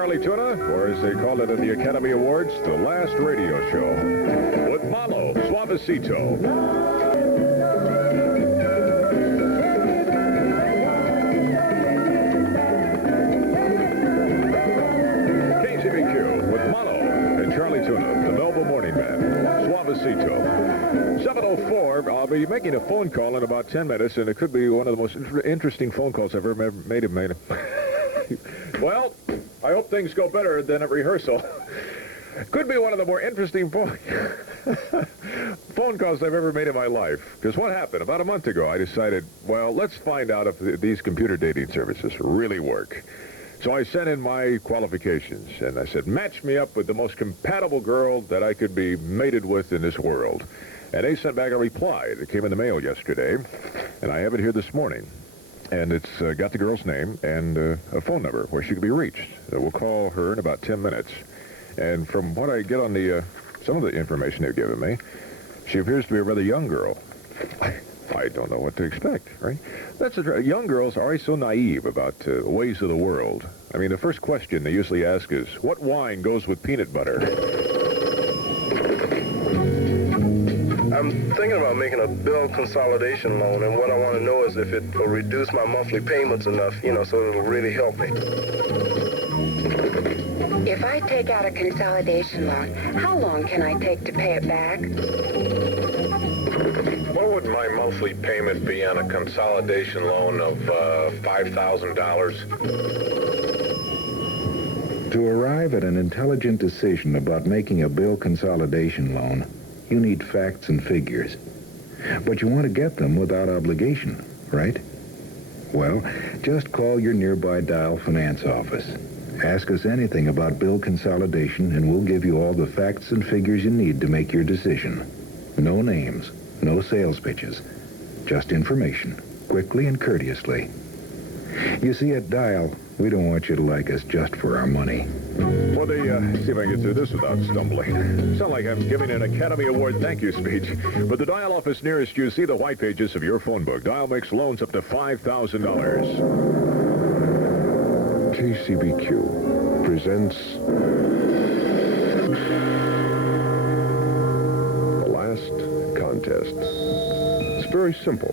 Charlie Tuna, or as they call it in the Academy Awards, the last radio show. With Malo Suavecito. KCBQ with Malo and Charlie Tuna, the Melville Morning Man. Suavecito. 7:04. I'll be making a phone call in about 10 minutes, and it could be one of the most interesting phone calls I've ever made. Well, I hope things go better than at rehearsal. Could be one of the more interesting phone calls I've ever made in my life. Because what happened? About a month ago, I decided, well, let's find out if these computer dating services really work. So I sent in my qualifications, and I said, match me up with the most compatible girl that I could be mated with in this world. And they sent back a reply. It came in the mail yesterday, and I have it here this morning. And it's got the girl's name and a phone number where she could be reached. We'll call her in about 10 minutes. And from what I get on the some of the information they've given me, she appears to be a rather young girl. I don't know what to expect, right? Young girls are always so naive about the ways of the world. I mean, the first question they usually ask is, what wine goes with peanut butter? I'm thinking about making a bill consolidation loan, and what I want to know is if it will reduce my monthly payments enough, so it'll really help me. If I take out a consolidation loan, how long can I take to pay it back? What would my monthly payment be on a consolidation loan of $5,000? To arrive at an intelligent decision about making a bill consolidation loan, you need facts and figures. But you want to get them without obligation, right? Well, just call your nearby Dial Finance office. Ask us anything about bill consolidation, and we'll give you all the facts and figures you need to make your decision. No names, no sales pitches, just information, quickly and courteously. You see, at Dial, we don't want you to like us just for our money. Well, see if I can get through this without stumbling. Sound like I'm giving an Academy Award thank you speech. But the Dial office nearest you, see the white pages of your phone book. Dial makes loans up to $5,000. KCBQ presents The Last Contest. It's very simple.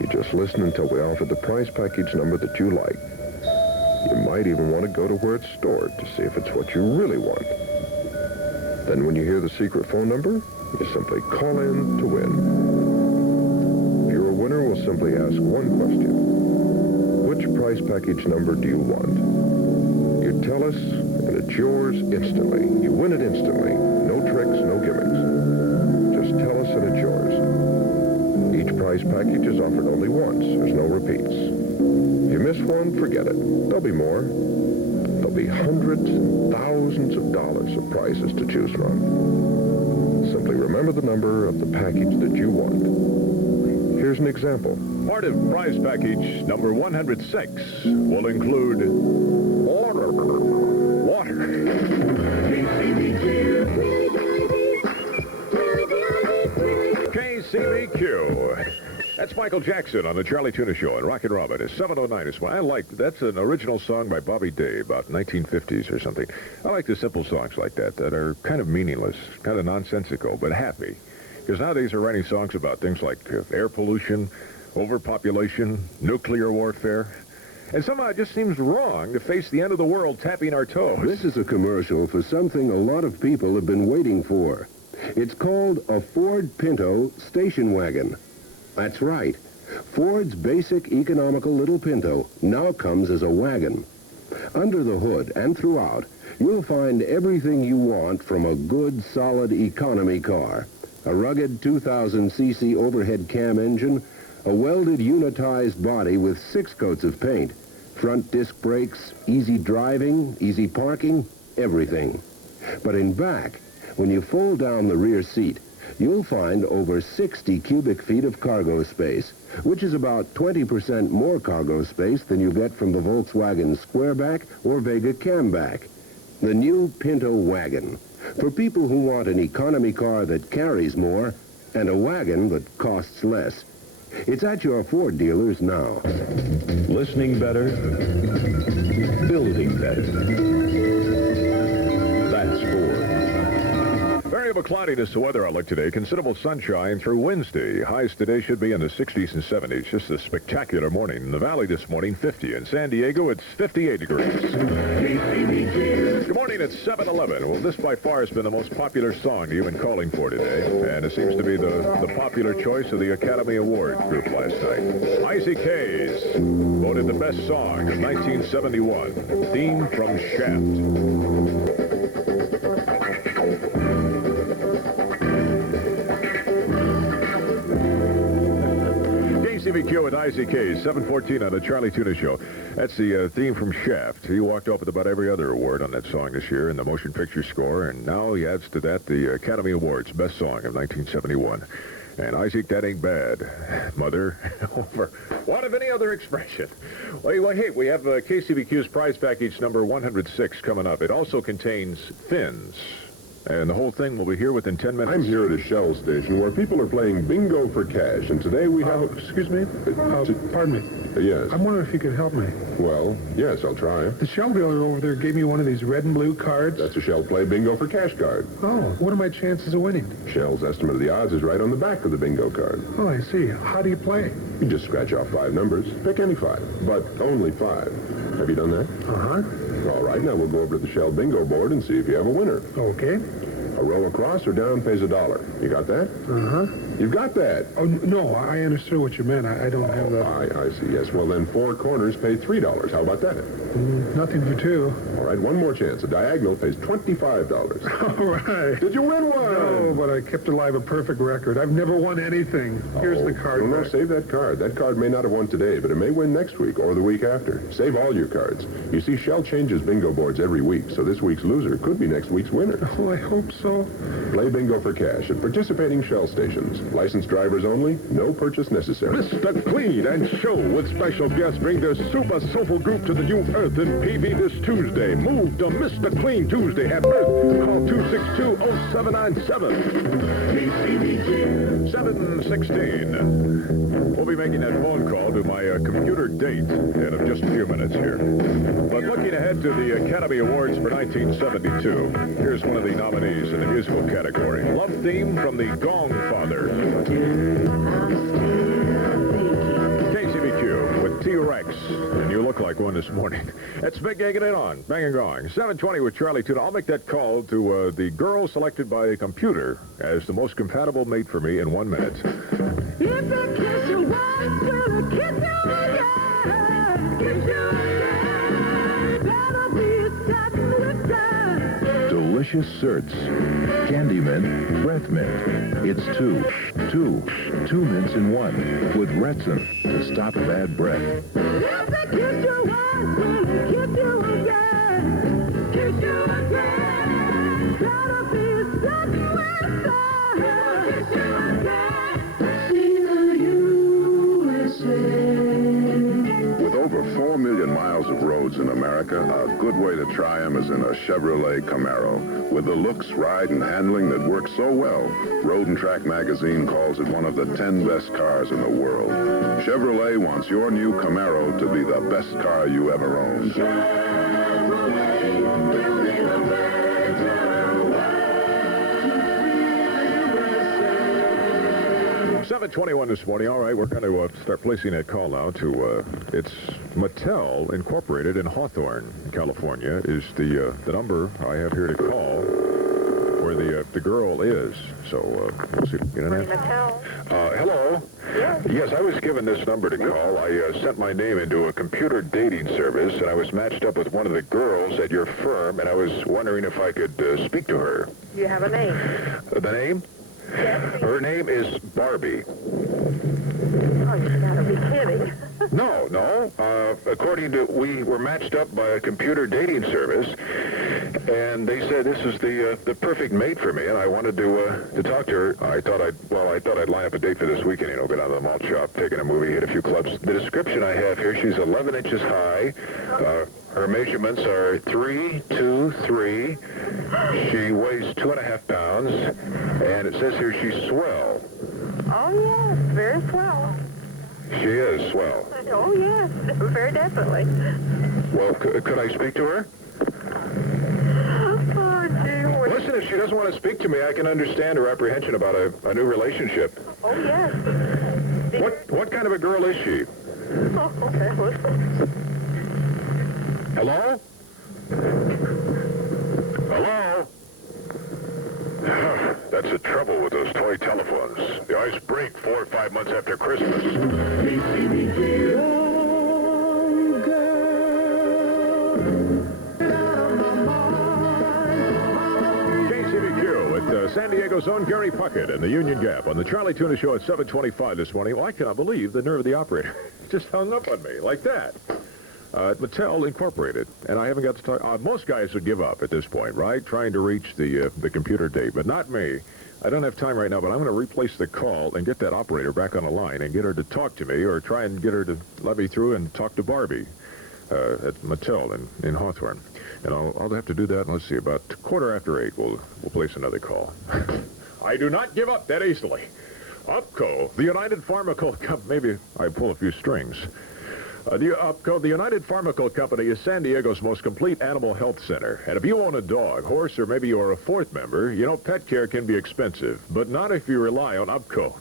You just listen until we offer the prize package number that you like. You might even want to go to where it's stored to see if it's what you really want. Then when you hear the secret phone number, you simply call in to win. If you're a winner, we'll simply ask one question. Which prize package number do you want? You tell us, and it's yours instantly. You win it instantly. No tricks, no gimmicks. Just tell us and it's yours. Each prize package is offered only once. There's no repeats. If you miss one, forget it. There'll be more. There'll be hundreds and thousands of dollars of prizes to choose from. Simply remember the number of the package that you want. Here's an example. Part of prize package number 106 will include water. KCBQ. That's Michael Jackson on the Charlie Tuna Show and Rockin' Robin. It's 7:09. That's an original song by Bobby Day, about 1950s or something. I like the simple songs like that are kind of meaningless, kind of nonsensical, but happy. Because nowadays they're writing songs about things like air pollution, overpopulation, nuclear warfare. And somehow it just seems wrong to face the end of the world tapping our toes. This is a commercial for something a lot of people have been waiting for. It's called a Ford Pinto station wagon. That's right. Ford's basic economical little Pinto now comes as a wagon. Under the hood and throughout, you'll find everything you want from a good, solid economy car. A rugged 2,000cc overhead cam engine, a welded unitized body with 6 coats of paint, front disc brakes, easy driving, easy parking, everything. But in back, when you fold down the rear seat, you'll find over 60 cubic feet of cargo space, which is about 20% more cargo space than you get from the Volkswagen Squareback or Vega Camback. The new Pinto wagon, for people who want an economy car that carries more and a wagon that costs less. It's at your Ford dealers now. Listening better, building better. That's Ford. Variable cloudiness to weather outlook today. Considerable sunshine through Wednesday. Highs today should be in the 60s and 70s. Just a spectacular morning. In the valley this morning, 50. In San Diego, it's 58 degrees. Good morning, it's 7:11. Well, this by far has been the most popular song you've been calling for today. And it seems to be the popular choice of the Academy Award group last night. Isaac Hayes voted the best song of 1971. Theme from Shaft. KCBQ with Isaac Hayes, 7:14 on the Charlie Tuna Show. That's the theme from Shaft. He walked off with about every other award on that song this year in the motion picture score, and now he adds to that the Academy Awards Best Song of 1971. And Isaac, that ain't bad, Mother. For want of any other expression. Well, hey, we have KCBQ's prize package number 106 coming up. It also contains fins. And the whole thing will be here within 10 minutes. I'm here at a Shell station where people are playing bingo for cash, and today we have Excuse me? Pardon me. Yes. I'm wondering if you could help me. Well, yes, I'll try. The Shell dealer over there gave me one of these red and blue cards. That's a Shell Play Bingo for Cash card. Oh, what are my chances of winning? Shell's estimate of the odds is right on the back of the bingo card. Oh, I see. How do you play? You just scratch off 5 numbers. Pick any 5, but only 5. Have you done that? Uh-huh. All right, now we'll go over to the Shell bingo board and see if you have a winner. Okay. A row across or down pays $1. You got that? Uh-huh. You've got that. Oh, no, I understood what you meant. I don't have that. I see, yes. Well, then 4 corners pay $3. How about that? Nothing for 2. All right, one more chance. A diagonal pays $25. All right. Did you win one? No, but I kept alive a perfect record. I've never won anything. Here's the card. No, back. save that card. That card may not have won today, but it may win next week or the week after. Save all your cards. You see, Shell changes bingo boards every week, so this week's loser could be next week's winner. Oh, I hope so. Play bingo for cash at participating Shell stations. Licensed drivers only. No purchase necessary. Mr. Clean and Show with special guests bring their super soulful group to the New Earth in PV this Tuesday. Move to Mr. Clean Tuesday at Earth. Call 262-0797. KCBQ 716. We'll be making that phone call to my computer date in just a few minutes here. But looking ahead to the Academy Awards for 1972, here's one of the nominees in the musical category. Love theme from the Gong Father. KCBQ with T-Rex, and you look like one this morning. That's Big Egging It On, Bang and Gong. 7:20 with Charlie Tuna. I'll make that call to the girl selected by a computer as the most compatible mate for me in 1 minute. If I kiss you once, gonna kiss you again. Kiss you again. That'll be a satin return. Delicious certs. Candy mint, breath mint. It's two mints in one with Retsin to stop bad breath. If I kiss you once, gonna kiss you again. Kiss you again. That'll be a satin return. Kiss you again. See the USA. With over 4 million miles of roads in America, a good way to try them is in a Chevrolet Camaro. With the looks, ride, and handling that work so well, Road and Track magazine calls it one of the 10 best cars in the world. Chevrolet wants your new Camaro to be the best car you ever owned. 7:21 this morning. All right, we're going to start placing that call now to, it's Mattel Incorporated in Hawthorne, California, is the number I have here to call where the girl is. So, we'll see if we can get in there. Hello? Yes, I was given this number to call. I sent my name into a computer dating service, and I was matched up with one of the girls at your firm, and I was wondering if I could speak to her. Do you have a name? The name? Yes. Her name is Barbie. Oh, you gotta be kidding. No. According to, we were matched up by a computer dating service, and they said this is the perfect mate for me, and I wanted to talk to her. I thought I'd line up a date for this weekend, go down to the malt shop, take in a movie, hit a few clubs. The description I have here, she's 11 inches high. Her measurements are 3'2'3". She weighs 2.5 pounds, and it says here she's swell. Oh, yes, very swell. She is swell. Oh, yes, very definitely. Well, could I speak to her? Oh, gee whiz. Listen, if she doesn't want to speak to me, I can understand her apprehension about a new relationship. Oh, yes. What kind of a girl is she? Oh, well. Hello? Hello? That's the trouble with those toy telephones. The ice break 4 or 5 months after Christmas. KCBQ with San Diego's own Gary Puckett and the Union Gap on the Charlie Tuna Show at 7:25 this morning. Well, I cannot believe the nerve of the operator. Just hung up on me like that. At Mattel Incorporated, and I haven't got to talk. Most guys would give up at this point, right? Trying to reach the computer date, but not me. I don't have time right now, but I'm going to replace the call and get that operator back on the line and get her to talk to me, or try and get her to let me through and talk to Barbie at Mattel in Hawthorne. And I'll have to do that. Let's see, about 8:15. We'll place another call. I do not give up that easily. UPCO, the United Pharmaceutical Company. Maybe I pull a few strings. The UPCO, the United Pharmaceutical Company, is San Diego's most complete animal health center. And if you own a dog, horse, or maybe you're a fourth member, you know pet care can be expensive, but not if you rely on UPCO.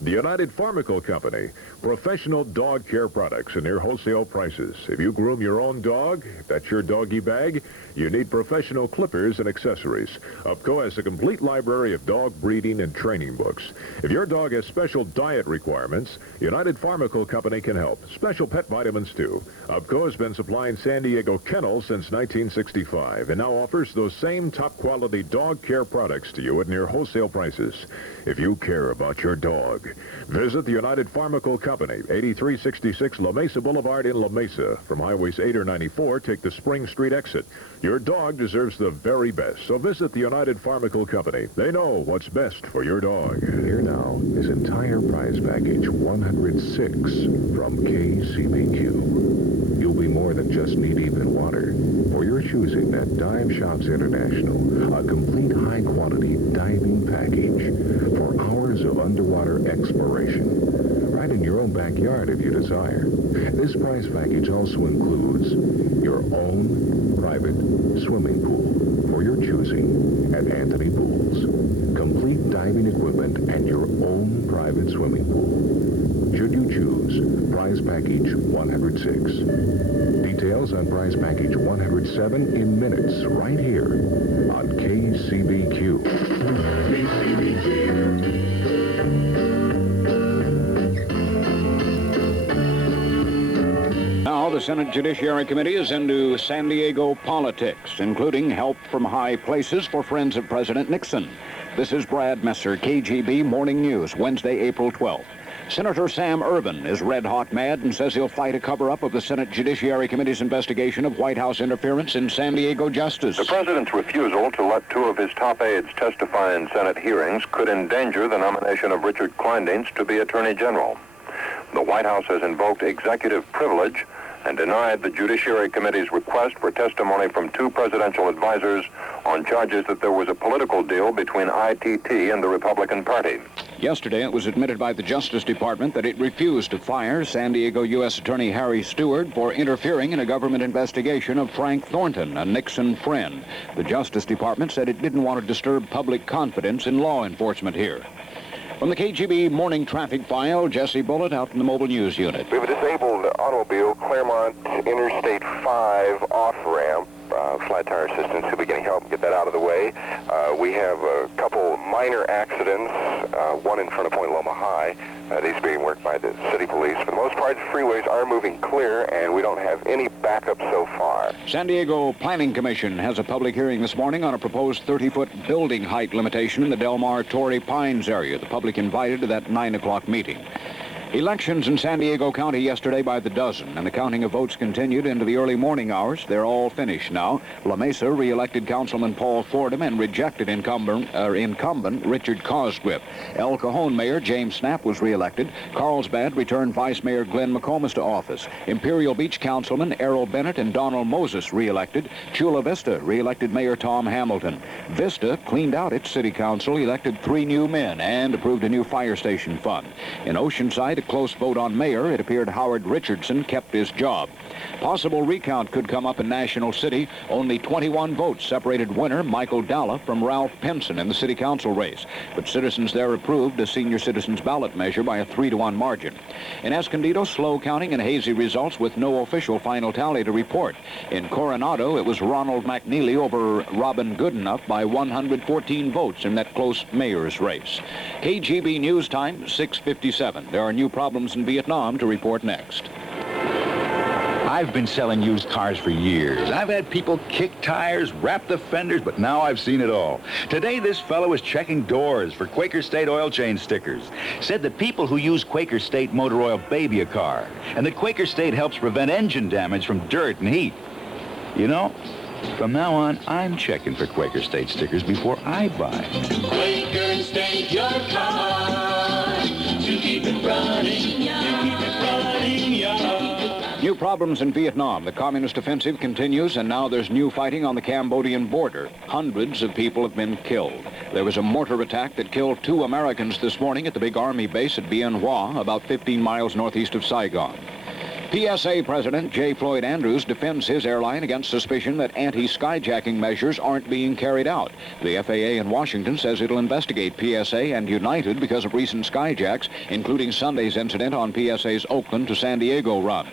The United Pharmaceutical Company, professional dog care products at near wholesale prices. If you groom your own dog, if that's your doggy bag, you need professional clippers and accessories. UPCO has a complete library of dog breeding and training books. If your dog has special diet requirements, United Pharmaceutical Company can help. Special pet vitamins, too. UPCO has been supplying San Diego kennels since 1965 and now offers those same top-quality dog care products to you at near wholesale prices. If you care about your dog, visit the United Pharmaceutical Company, 8366 La Mesa Boulevard in La Mesa. From Highways 8 or 94, take the Spring Street exit. Your dog deserves the very best, so visit the United Pharmaceutical Company. They know what's best for your dog. Here now is entire prize package 106 from KCBQ. You'll be more than just knee-deep in water. For your choosing at Dive Shops International, a complete high-quality diving package for hours of underwater exploration. Right in your own backyard if you desire. This prize package also includes your own private swimming pool for your choosing at Anthony Pools. Complete diving equipment and your own private swimming pool. Should you choose prize package 106. Details on prize package 107 in minutes right here on KCBQ. Now, the Senate Judiciary Committee is into San Diego politics, including help from high places for friends of President Nixon. This is Brad Messer, KGB Morning News, Wednesday, April 12th. Senator Sam Ervin is red-hot mad and says he'll fight a cover-up of the Senate Judiciary Committee's investigation of White House interference in San Diego justice. The president's refusal to let 2 of his top aides testify in Senate hearings could endanger the nomination of Richard Kleindienst to be Attorney General. The White House has invoked executive privilege and denied the Judiciary Committee's request for testimony from 2 presidential advisors on charges that there was a political deal between ITT and the Republican Party. Yesterday, it was admitted by the Justice Department that it refused to fire San Diego U.S. Attorney Harry Stewart for interfering in a government investigation of Frank Thornton, a Nixon friend. The Justice Department said it didn't want to disturb public confidence in law enforcement here. From the KGB Morning Traffic File, Jesse Bullitt out in the Mobile News Unit. We have a disabled automobile, Claremont Interstate 5 off-ramp. Flat tire assistance will be getting help get that out of the way. We have a couple minor accidents, one in front of Point Loma High. These are being worked by the city police. For the most part, the freeways are moving clear, and we don't have any backup so far. San Diego Planning Commission has a public hearing this morning on a proposed 30-foot building height limitation in the Del Mar Torrey Pines area. The public invited to that 9 o'clock meeting. Elections in San Diego County yesterday by the dozen, and the counting of votes continued into the early morning hours. They're all finished now. La Mesa re-elected Councilman Paul Fordham and rejected incumbent Richard Cosgrip. El Cajon Mayor James Snap was re-elected. Carlsbad returned Vice Mayor Glenn McComas to office. Imperial Beach Councilman Errol Bennett and Donald Moses re-elected. Chula Vista re-elected Mayor Tom Hamilton. Vista cleaned out its city council, elected 3 new men, and approved a new fire station fund. In Oceanside, a close vote on mayor, it appeared Howard Richardson kept his job. Possible recount could come up in National City. Only 21 votes separated winner Michael Dalla from Ralph Pinson in the city council race. But citizens there approved a senior citizens ballot measure by a 3-to-1 margin. In Escondido, slow counting and hazy results with no official final tally to report. In Coronado, it was Ronald McNeely over Robin Goodenough by 114 votes in that close mayor's race. KGB News Time, 6:57. There are new problems in Vietnam to report next. I've been selling used cars for years. I've had people kick tires, wrap the fenders, but now I've seen it all. Today, this fellow was checking doors for Quaker State oil change stickers. Said that people who use Quaker State motor oil baby a car, and that Quaker State helps prevent engine damage from dirt and heat. You know, from now on, I'm checking for Quaker State stickers before I buy. Quaker State your car to keep it running, New problems in Vietnam. The communist offensive continues, and now there's new fighting on the Cambodian border. Hundreds of people have been killed. There was a mortar attack that killed 2 Americans this morning at the big army base at Bien Hoa, about 15 miles northeast of Saigon. PSA President J. Floyd Andrews defends his airline against suspicion that anti-skyjacking measures aren't being carried out. The FAA in Washington says it'll investigate PSA and United because of recent skyjacks, including Sunday's incident on PSA's Oakland to San Diego run.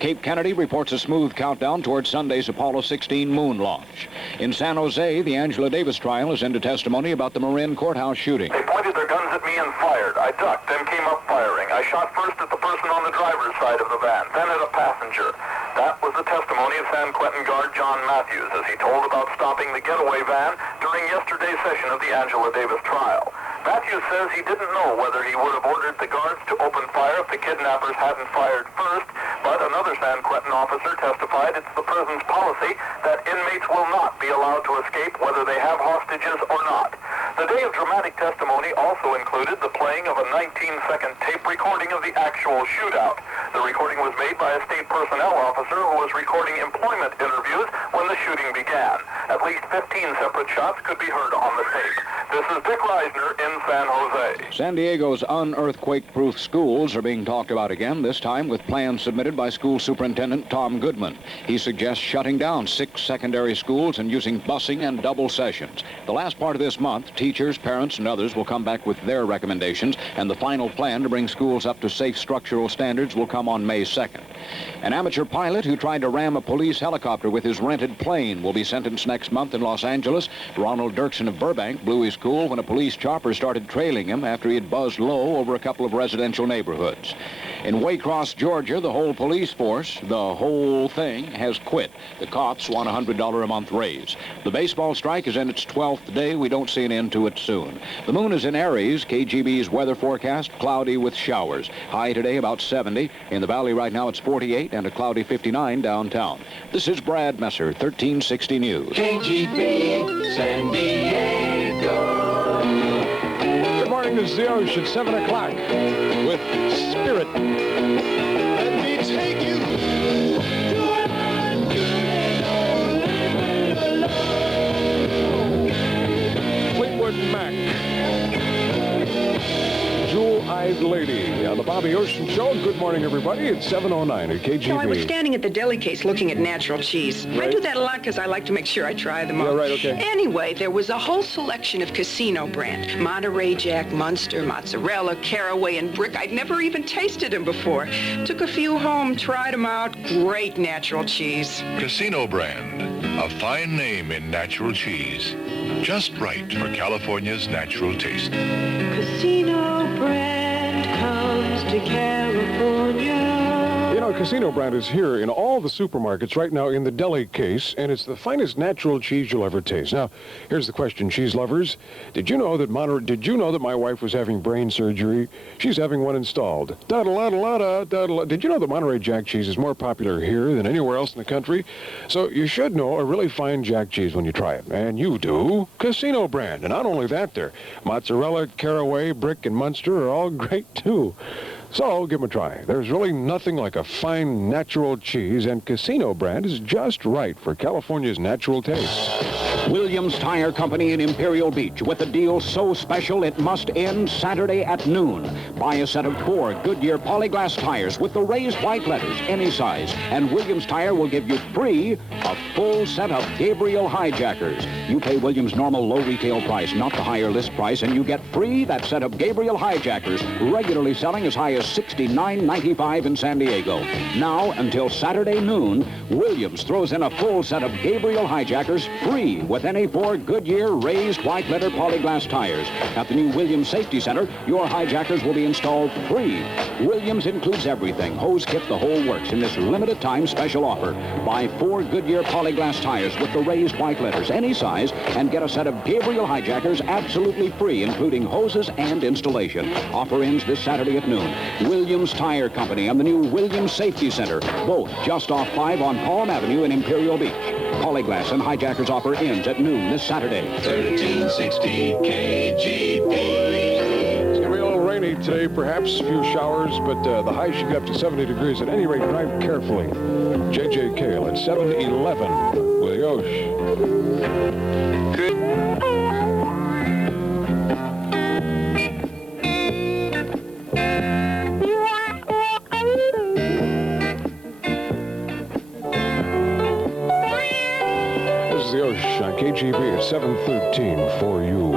Cape Kennedy reports a smooth countdown towards Sunday's Apollo 16 moon launch. In San Jose, the Angela Davis trial is into testimony about the Marin courthouse shooting. They pointed their guns at me and fired. I ducked, then came up firing. I shot first at the person on the driver's side of the van, then at a passenger. That was the testimony of San Quentin guard John Matthews as he told about stopping the getaway van during yesterday's session of the Angela Davis trial. Matthews says he didn't know whether he would have ordered the guards to open fire if the kidnappers hadn't fired first, but another San Quentin officer testified it's the prison's policy that inmates will not be allowed to escape whether they have hostages or not. The day of dramatic testimony also included the playing of a 19-second tape recording of the actual shootout. The recording was made by a state personnel officer who was recording employment interviews when the shooting began. At least 15 separate shots could be heard on the tape. This is Dick Reisner in San Jose. San Diego's unearthquake-proof schools are being talked about again, this time with plans submitted by School Superintendent Tom Goodman. He suggests shutting down 6 secondary schools and using busing and double sessions. The last part of this month, teachers, parents, and others will come back with their recommendations, and the final plan to bring schools up to safe structural standards will come on May 2nd. An amateur pilot who tried to ram a police helicopter with his rented plane will be sentenced next month in Los Angeles. Ronald Dirksen of Burbank blew his cool when a police chopper started trailing him after he had buzzed low over a couple of residential neighborhoods. In Waycross, Georgia, the whole police force, the whole thing, has quit. The cops want a $100 a month raise. The baseball strike is in its 12th day. We don't see an end to it soon. The moon is in Aries. KGB's weather forecast, cloudy with showers. High today about 70. In the valley right now it's 48 and a cloudy 59 downtown. This is Brad Messer, 1360 News. KGB, San Diego. Good morning, this is the Ocean, 7 o'clock with Spirit. Let me take you to an island Fleetwood Mac. Jewel-Eyed Lady on the Bobby Ocean Show. Good morning, everybody. It's 7:09 at KGB. You know, I was standing at the deli case looking at natural cheese. Right. I do that a lot because I like to make sure I try them all. Yeah, right, okay. Anyway, there was a whole selection of Casino brand. Monterey Jack, Munster, Mozzarella, Caraway, and Brick. I'd never even tasted them before. Took a few home, tried them out. Great natural cheese. Casino brand, a fine name in natural cheese. Just right for California's natural taste. Casino brand comes to California. You know, Casino brand is here in all the supermarkets right now in the deli case, and it's the finest natural cheese you'll ever taste. Now, here's the question, cheese lovers. Did you know that my wife was having brain surgery? She's having one installed. Da-da-la-da-la-da, Did you know that Monterey Jack cheese is more popular here than anywhere else in the country? So you should know a really fine Jack cheese when you try it. And you do. Casino brand. And not only that, there. Mozzarella, Caraway, Brick, and Munster are all great, too. So give them a try. There's really nothing like a fine natural cheese, and Casino brand is just right for California's natural taste. Williams Tire Company in Imperial Beach with a deal so special it must end Saturday at noon. Buy a set of 4 Goodyear polyglass tires with the raised white letters, any size, and Williams Tire will give you free a full set of Gabriel hijackers. You pay Williams' normal low retail price, not the higher list price, and you get free that set of Gabriel hijackers, regularly selling as high as $69.95 in San Diego. Now, until Saturday noon, Williams throws in a full set of Gabriel hijackers free with any 4 Goodyear raised white letter polyglass tires. At the new Williams Safety Center, your hijackers will be installed free. Williams includes everything, hose kit, the whole works, in this limited time special offer. Buy 4 Goodyear polyglass tires with the raised white letters, any size, and get a set of Gabriel hijackers absolutely free, including hoses and installation. Offer ends this Saturday at noon. Williams Tire Company and the new Williams Safety Center, both just off 5 on Palm Avenue in Imperial Beach. Polyglass and hijackers offer ends at noon this Saturday. 1360 KGB. It's going to be a little rainy today, perhaps a few showers, but the high should get up to 70 degrees. At any rate, drive carefully. J.J. Cale at 711 Willie on KGB at 7:13 for you,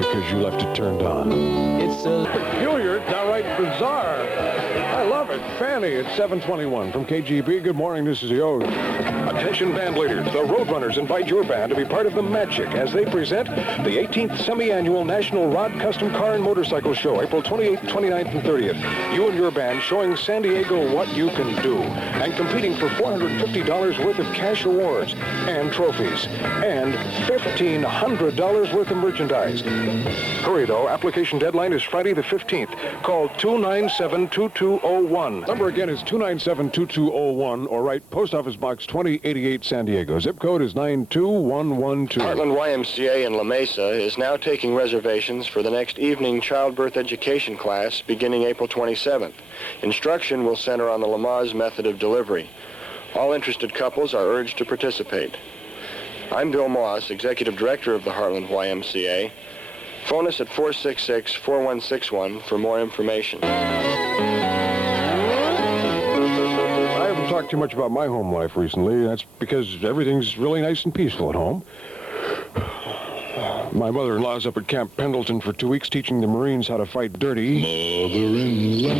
because you left it turned on. It's peculiar, it's downright bizarre. I love it. Fanny at 7:21 from KGB. Good morning, this is the O's. Attention band leaders, the Roadrunners invite your band to be part of the magic as they present the 18th semi-annual National Rod Custom Car and Motorcycle Show, April 28th, 29th, and 30th. You and your band showing San Diego what you can do and competing for $450 worth of cash awards and trophies and $1,500 worth of merchandise. Hurry, though. Application deadline is Friday the 15th. Call 297-2201. Number again is 297-2201, or write Post Office Box 2088 San Diego. Zip code is 92112. Heartland YMCA in La Mesa is now taking reservations for the next evening childbirth education class beginning April 27th. Instruction will center on the Lamaze method of delivery. All interested couples are urged to participate. I'm Bill Moss, Executive Director of the Heartland YMCA. Phone us at 466-4161 for more information. I haven't talked too much about my home life recently. That's because everything's really nice and peaceful at home. My mother-in-law's up at Camp Pendleton for 2 weeks teaching the Marines how to fight dirty. Mother-in-law.